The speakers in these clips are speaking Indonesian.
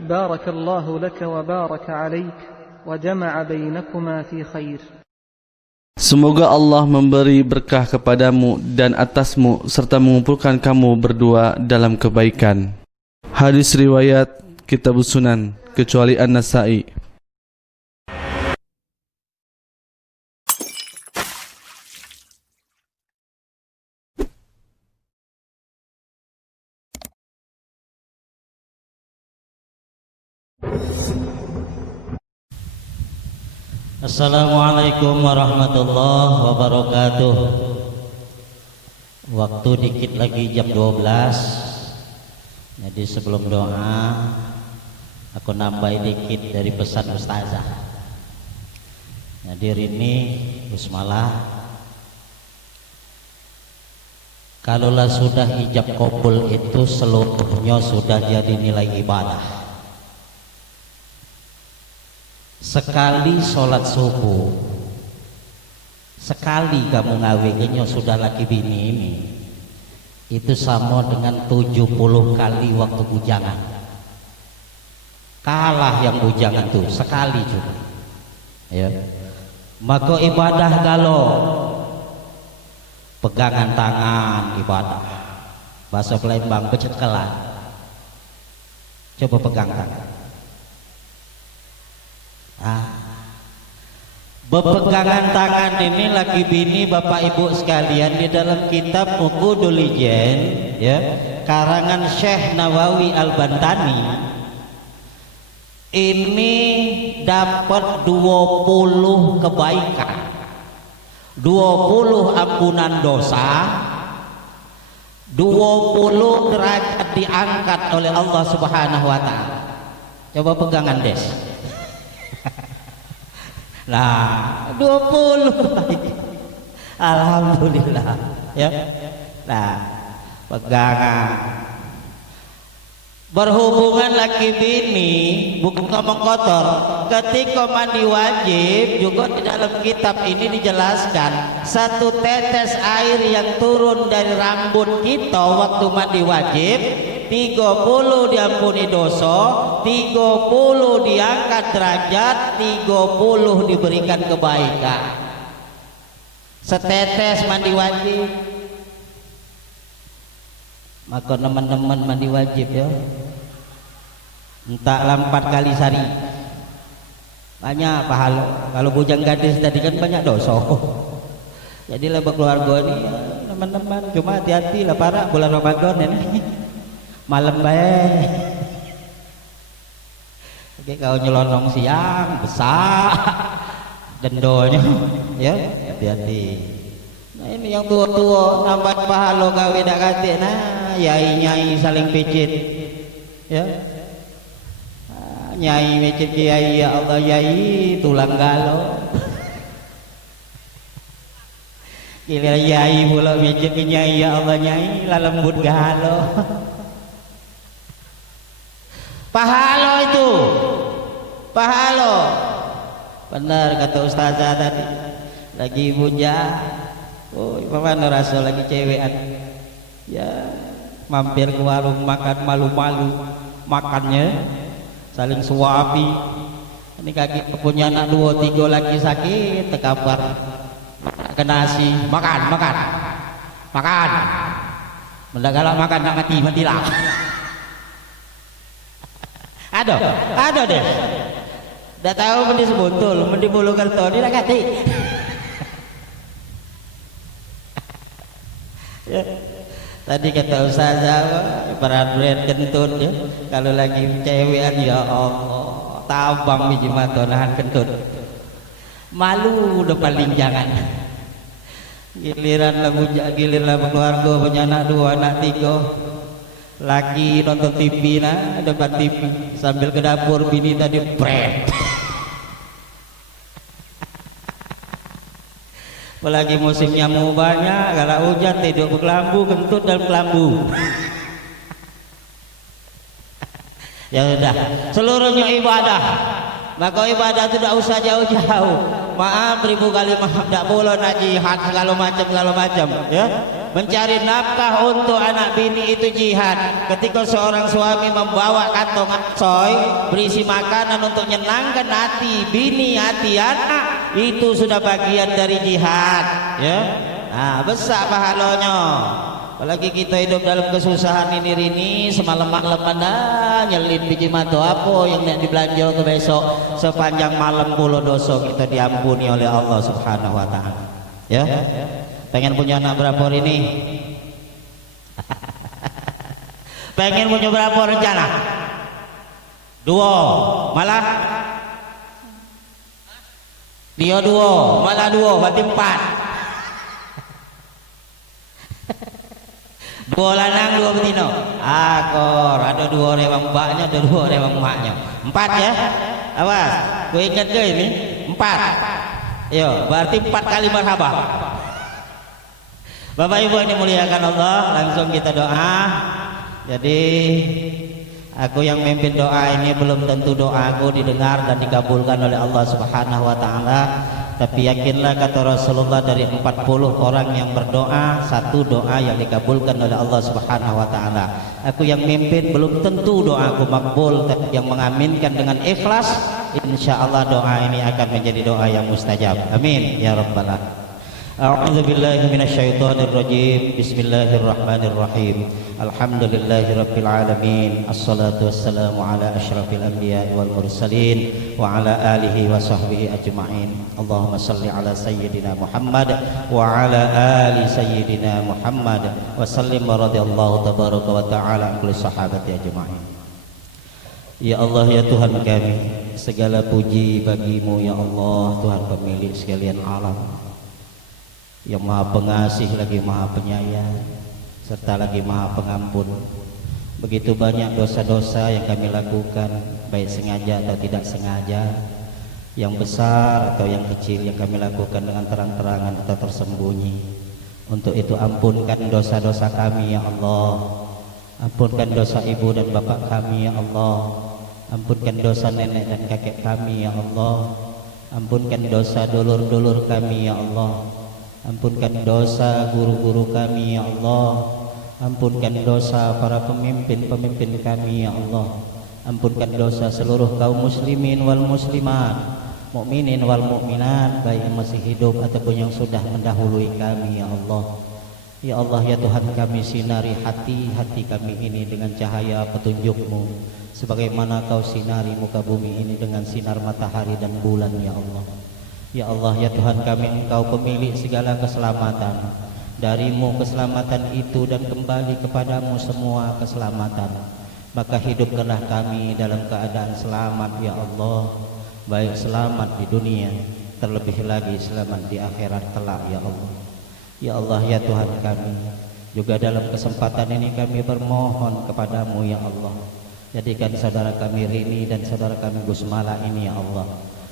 بارك الله لك وبارك عليك وجمع بينكما في خير. Semoga Allah memberi berkah kepadamu dan atasmu serta mengumpulkan kamu berdua dalam kebaikan. Hadis riwayat Kitabus Sunan kecuali An-Nasa'i. Assalamualaikum warahmatullahi wabarakatuh. Waktu dikit lagi jam 12. Jadi sebelum doa aku nambah dikit dari pesan ustazah. Jadi ini bismillah. Kalaulah sudah ijab qabul itu seluruhnya sudah jadi nilai ibadah. Sekali sholat subuh, sekali kamu ngawinnya sudah laki bini ini, itu sama dengan 70 kali waktu bujangan. Kalah yang bujangan tuh sekali juga ya. Maka ibadah kalau pegangan tangan ibadah, bahasa Palembang becekalan. Coba pegang tangan. Berpegangan tangan ini laki bini bapak ibu sekalian di dalam kitab Uqudul Ijen ya, karangan Syekh Nawawi Al-Bantani, ini dapat 20 kebaikan, 20 ampunan dosa, 20 derajat diangkat oleh Allah Subhanahu wa taala. Coba pegangan des. Nah, 20 alhamdulillah ya. Nah, pegangan berhubungan laki bini bukan ngomong kotor. Ketika mandi wajib juga di dalam kitab ini dijelaskan, satu tetes air yang turun dari rambut kita waktu mandi wajib 30 diampuni dosa, 30 diangkat derajat, 30 diberikan kebaikan. Setetes mandi wajib. Maka teman-teman mandi wajib ya, entahlah 4 kali sehari, banyak pahala. Kalau bujang gadis tadi kan banyak dosa. Jadilah berkeluarga ini teman-teman, cuma hati-hati lah para bulan Ramadan ini malam baik. Oke, kau nyelonong siang besar dendonya ya, hati-hati. Nah ini yang tua-tua nambah pahala kau tidak kate. Nah nyai saling picit ya, nyai picit kiai ya Allah, nyai tulang galau. Gila nyai pula picit nyai ya Allah, nyai lembut galau. Pahala itu, pahala. Benar kata ustazah tadi, lagi bujang, oh mana rasa lagi cewekan, ya mampir ke warung makan malu-malu, makannya saling suapi. Ini kaki punya anak 2, 3 lagi sakit, terkapar, ke nasi, makan. Benda galak makan nak matilah. Ada deh. Dah tahu mendi sebutul, mendi bulu kerto, dia nak kati. Ya. Tadi kata ustazah, perhatian kentut ya. Kalau lagi cewekan ya Allah, tabang biji mata nahan kentut. Malu udah paling jangan. Giliran lah bujak, giliran lah keluarga punya anak 2, anak 3. Laki nonton TV nah, depan TV sambil ke dapur, bini tadi pret. Apalagi musim nyamuk banyak, kalau hujan tidur berkelambu, kentut dalam kelambu. Ya sudah, seluruhnya ibadah. Maka ibadah itu tidak usah jauh-jauh. maaf ribu kali maaf, tidak boleh nak jihad segala macam ya. Mencari nafkah untuk anak bini itu jihad. Ketika seorang suami membawa kantong soy berisi makanan untuk menyenangkan hati bini, hati anak, itu sudah bagian dari jihad ya. Nah, besar pahalanya. Apalagi kita hidup dalam kesusahan ini semalam-malam mana nyelin biji madu apa yang nak dibelanja ke besok, sepanjang malam puluh dosa kita diampuni oleh Allah Subhanahu wa taala. Ya. Pengen punya anak berapa hari ini? Pengen punya berapa rencana? 2, malah dia 2, malah 2, berarti 4. 2 lanang 2 betina. Akor, ada 2 rewang mbaknya, ada 2 rewang maknya. 4 ya. Awas, gue ingat ke ini 4. Yo, berarti 4 kali marhabah. Bapak Ibu yang dimuliakan Allah, langsung kita doa. Jadi aku yang memimpin doa ini belum tentu doaku didengar dan dikabulkan oleh Allah Subhanahu wa taala. Tapi yakinlah kata Rasulullah, dari 40 orang yang berdoa, 1 doa yang dikabulkan oleh Allah Subhanahu wa taala. Aku yang memimpin belum tentu doaku makbul, tapi yang mengaminkan dengan ikhlas, insyaallah doa ini akan menjadi doa yang mustajab. Amin ya rabbal alamin. A'udzu billahi minasyaitonir rajim. Bismillahirrahmanirrahim. Alhamdulillahirabbil alamin. Assalatu wassalamu ala asyrafil anbiya'i wal mursalin wa ala alihi wa sahbihi ajma'in. Allahumma shalli ala sayyidina Muhammad wa ala ali sayyidina Muhammad wa sallim wa radhiyallahu tabaraka wa ta'ala an kulli sahabati ajma'in. Ya Allah, ya Tuhan kami, segala puji bagimu ya Allah, Tuhan pemilik sekalian alam, yang maha pengasih lagi maha penyayang serta lagi maha pengampun. Begitu banyak dosa-dosa yang kami lakukan, baik sengaja atau tidak sengaja, yang besar atau yang kecil yang kami lakukan dengan terang-terangan atau tersembunyi. Untuk itu ampunkan dosa-dosa kami ya Allah. Ampunkan dosa ibu dan bapak kami ya Allah. Ampunkan dosa nenek dan kakek kami ya Allah. Ampunkan dosa dulur-dulur kami ya Allah. Ampunkan dosa guru-guru kami ya Allah. Ampunkan dosa para pemimpin-pemimpin kami ya Allah. Ampunkan dosa seluruh kaum muslimin wal muslimat, mukminin wal mukminat, baik yang masih hidup ataupun yang sudah mendahului kami ya Allah. Ya Allah, ya Tuhan kami, sinari hati-hati kami ini dengan cahaya petunjuk-Mu, sebagaimana Kau sinari muka bumi ini dengan sinar matahari dan bulan ya Allah. Ya Allah, ya Tuhan kami, Engkau pemilik segala keselamatan. Darimu keselamatan itu dan kembali kepadamu semua keselamatan. Maka hidupkanlah kami dalam keadaan selamat ya Allah. Baik selamat di dunia, terlebih lagi selamat di akhirat kelak ya Allah. Ya Allah, ya Tuhan kami, juga dalam kesempatan ini kami bermohon kepadamu ya Allah. Jadikan saudara kami Rini dan saudara kami Gusmala ini ya Allah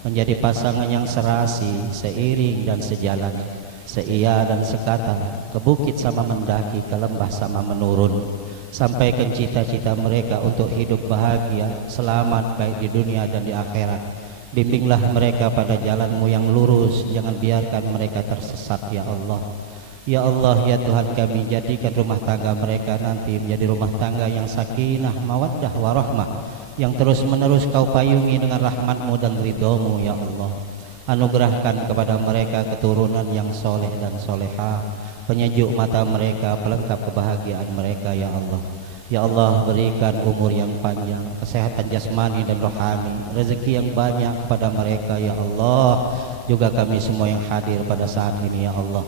menjadi pasangan yang serasi, seiring dan sejalan, seia dan sekata, ke bukit sama mendaki, ke lembah sama menurun. Sampaikan cita-cita mereka untuk hidup bahagia, selamat baik di dunia dan di akhirat. Bimbinglah mereka pada jalan-Mu yang lurus, jangan biarkan mereka tersesat ya Allah. Ya Allah, ya Tuhan kami, jadikan rumah tangga mereka nanti menjadi rumah tangga yang sakinah, mawaddah, warahmah, yang terus menerus Kau payungi dengan rahmat-Mu dan ridho-Mu ya Allah. Anugerahkan kepada mereka keturunan yang soleh dan solehah, penyejuk mata mereka, pelengkap kebahagiaan mereka ya Allah. Ya Allah, berikan umur yang panjang, kesehatan jasmani dan rohani, rezeki yang banyak kepada mereka ya Allah. Juga kami semua yang hadir pada saat ini ya Allah.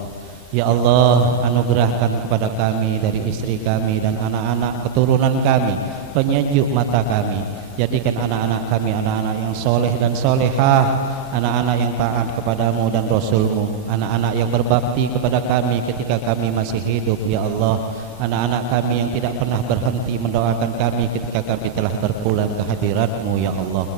Ya Allah, anugerahkan kepada kami dari istri kami dan anak-anak keturunan kami penyejuk mata kami. Jadikan anak-anak kami anak-anak yang soleh dan solehah, anak-anak yang taat kepadamu dan Rasul-Mu, anak-anak yang berbakti kepada kami ketika kami masih hidup ya Allah. Anak-anak kami yang tidak pernah berhenti mendoakan kami ketika kami telah berpulang ke hadirat-Mu ya Allah.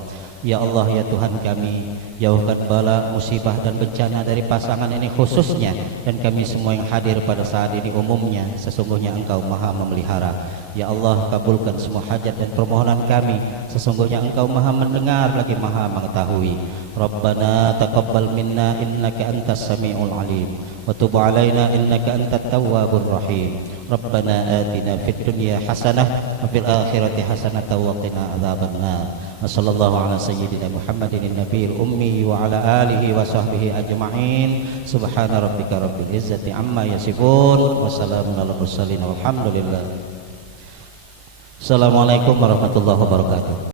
Ya Allah, ya Tuhan kami, jauhkan bala, musibah dan bencana dari pasangan ini khususnya, dan kami semua yang hadir pada saat ini umumnya. Sesungguhnya Engkau Maha memelihara. Ya Allah, kabulkan semua hajat dan permohonan kami. Sesungguhnya Engkau Maha mendengar lagi Maha mengetahui. Rabbana taqabbal minna innaka antas samiul alim wa tub alaina innaka antat tawwabur rahim. Rabbana atina fid dunya hasanah wa fil akhirati hasanah wa qina adzabannar. Wassallallahu ala sayyidina Muhammadin nabiyil ummi wa ala alihi wa sahbihi ajma'in. Subhana rabbika rabbil izzati amma yasifun wa salamun alal mursalin walhamdulillah. Assalamualaikum warahmatullahi wabarakatuh.